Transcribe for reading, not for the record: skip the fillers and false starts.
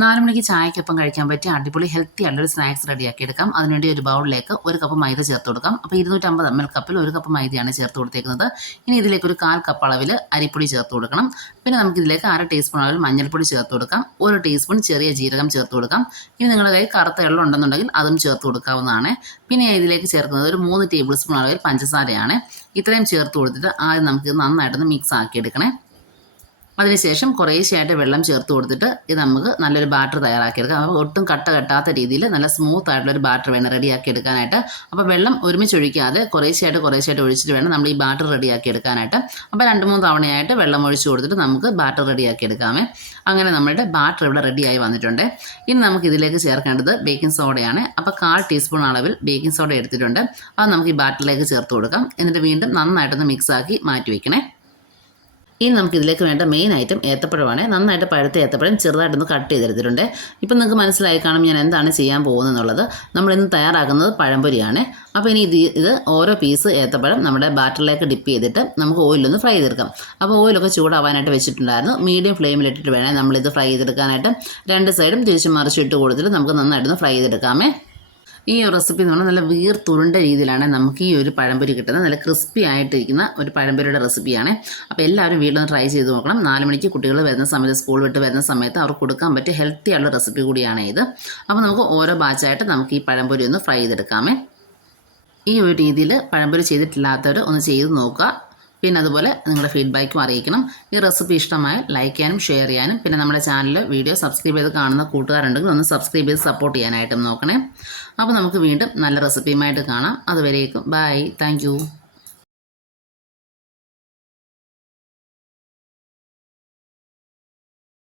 4 മണിക്ക് ചായക്കൊപ്പം കഴിക്കാൻ പറ്റിയ അടിപൊളി ഹെൽത്തി ആയിട്ടുള്ളൊരു സ്നാക്സ് റെഡിയാക്കി എടുക്കാം. അതിനുവേണ്ടി ഒരു ബൗളിലേക്ക് 1 കപ്പ് മൈദ ചേർത്ത് കൊടുക്കാം. അപ്പോൾ 250 ml കപ്പിൽ 1 കപ്പ് മൈദയാണ് ചേർത്ത് കൊടുത്തേക്കുന്നത്. ഇനി ഇതിലേക്ക് ഒരു 1/4 കപ്പ് അളവിൽ അരിപ്പൊടി ചേർത്ത് കൊടുക്കണം. പിന്നെ നമുക്കിതിലേക്ക് 1/2 ടീസ്പൂൺ അളവിൽ മഞ്ഞൾപ്പൊടി ചേർത്ത് കൊടുക്കാം. 1 ടീസ്പൂൺ ചെറിയ ജീരകം ചേർത്ത് കൊടുക്കാം. ഇനി നിങ്ങളുടെ കയ്യിൽ കറുത്ത എള്ളം ഉണ്ടെന്നുണ്ടെങ്കിൽ അതും ചേർത്ത് കൊടുക്കാവുന്നതാണ്. പിന്നെ ഇതിലേക്ക് ചേർക്കുന്നത് ഒരു 3 ടേബിൾ സ്പൂൺ അളവിൽ പഞ്ചസാരയാണ്. ഇത്രയും ചേർത്ത് കൊടുത്തിട്ട് ആദ്യം നമുക്ക് നന്നായിട്ടൊന്ന് മിക്സ് ആക്കി എടുക്കണേ. അതിനുശേഷം കുറേശ്ശെയായിട്ട് വെള്ളം ചേർത്ത് കൊടുത്തിട്ട് ഇത് നമുക്ക് നല്ലൊരു ബാറ്റർ തയ്യാറാക്കിയെടുക്കാം. അപ്പോൾ ഒട്ടും കട്ട കെട്ടാത്ത രീതിയിൽ നല്ല സ്മൂത്ത് ആയിട്ടുള്ളൊരു ബാറ്റർ വേണം റെഡിയാക്കി എടുക്കാനായിട്ട്. അപ്പോൾ വെള്ളം ഒരുമിച്ച് ഒഴിക്കാതെ കുറേശ്ശെയായിട്ട് ഒഴിച്ചിട്ട് വേണം നമ്മൾ ഈ ബാറ്റർ റെഡിയാക്കി എടുക്കാനായിട്ട്. അപ്പോൾ 2-3 തവണയായിട്ട് വെള്ളം ഒഴിച്ച് കൊടുത്തിട്ട് നമുക്ക് ബാറ്റർ റെഡിയാക്കി എടുക്കാമേ. അങ്ങനെ നമ്മുടെ ബാറ്റർ ഇവിടെ റെഡിയായി വന്നിട്ടുണ്ട്. ഇനി നമുക്ക് ഇതിലേക്ക് ചേർക്കേണ്ടത് ബേക്കിംഗ് സോഡയാണ്. അപ്പോൾ 1/4 ടീസ്പൂൺ അളവിൽ ബേക്കിംഗ് സോഡ എടുത്തിട്ടുണ്ട്. അത് നമുക്ക് ഈ ബാറ്ററിലേക്ക് ചേർത്ത് കൊടുക്കാം. എന്നിട്ട് വീണ്ടും നന്നായിട്ടൊന്ന് മിക്സാക്കി മാറ്റി വയ്ക്കണേ. ഇനി നമുക്കിതിലേക്ക് വേണ്ട മെയിൻ ഐറ്റം ഏത്തപ്പഴമാണ്. നന്നായിട്ട് പഴുത്ത ഏത്തപ്പഴം ചെറുതായിട്ടൊന്ന് കട്ട് ചെയ്തെടുത്തിട്ടുണ്ട്. ഇപ്പം നിങ്ങൾക്ക് മനസ്സിലായി കാണും ഞാൻ എന്താണ് ചെയ്യാൻ പോകുന്നതെന്നുള്ളത്. നമ്മളിന്ന് തയ്യാറാക്കുന്നത് പഴംപൊരിയാണ്. അപ്പോൾ ഇനി ഇത് ഓരോ പീസ് ഏത്തപ്പഴം നമ്മുടെ ബാറ്ററിലേക്ക് ഡിപ്പ് ചെയ്തിട്ട് നമുക്ക് ഓയിലൊന്ന് ഫ്രൈ ചെയ്തെടുക്കാം. അപ്പോൾ ഓയിലൊക്കെ ചൂടാവാനായിട്ട് വെച്ചിട്ടുണ്ടായിരുന്നു. മീഡിയം ഫ്ലെയിമിലിട്ടിട്ട് വേണേൽ നമ്മളിത് ഫ്രൈ ചെയ്തെടുക്കാനായിട്ട്. 2 സൈഡും തിരിച്ച് മറിച്ചിട്ട് കൊടുത്തിട്ട് നമുക്ക് നന്നായിട്ടൊന്ന് ഫ്രൈ ചെയ്തെടുക്കാമേ. ഈ റെസിപ്പി എന്ന് പറഞ്ഞാൽ നല്ല വീർത്തുരുണ്ട രീതിയിലാണ് നമുക്ക് ഈ ഒരു പഴംപൊരി കിട്ടുന്നത്. നല്ല ക്രിസ്പി ആയിട്ടിരിക്കുന്ന ഒരു പഴംപൊരിയുടെ റെസിപ്പിയാണ്. അപ്പോൾ എല്ലാവരും വീട്ടിലൊന്ന് ട്രൈ ചെയ്ത് നോക്കണം. 4 മണിക്ക് കുട്ടികൾ വരുന്ന സമയത്ത്, സ്കൂൾ വിട്ട് വരുന്ന സമയത്ത് അവർക്ക് കൊടുക്കാൻ പറ്റിയ ഹെൽത്തി ആയിട്ടുള്ള റെസിപ്പി കൂടിയാണ് ഇത്. അപ്പോൾ നമുക്ക് ഓരോ ബാച്ചായിട്ട് നമുക്ക് ഈ പഴംപൊരി ഒന്ന് ഫ്രൈ ചെയ്തെടുക്കാമേ. ഈ ഒരു രീതിയിൽ പഴംപൊരി ചെയ്തിട്ടില്ലാത്തവർ ഒന്ന് ചെയ്ത് നോക്കുക. പിന്നെ അതുപോലെ നിങ്ങളുടെ ഫീഡ്ബാക്കും അറിയിക്കണം. ഈ റെസിപ്പി ഇഷ്ടമായാൽ ലൈക്ക് ചെയ്യാനും ഷെയർ ചെയ്യാനും, പിന്നെ നമ്മുടെ ചാനലിൽ വീഡിയോ സബ്സ്ക്രൈബ് ചെയ്ത് കാണുന്ന കൂട്ടുകാരുണ്ടെങ്കിൽ ഒന്ന് സബ്സ്ക്രൈബ് ചെയ്ത് സപ്പോർട്ട് ചെയ്യാനായിട്ടും നോക്കണേ. അപ്പോൾ നമുക്ക് വീണ്ടും നല്ല റെസിപ്പിയുമായിട്ട് കാണാം. അതുവരേക്കും ബൈ. താങ്ക്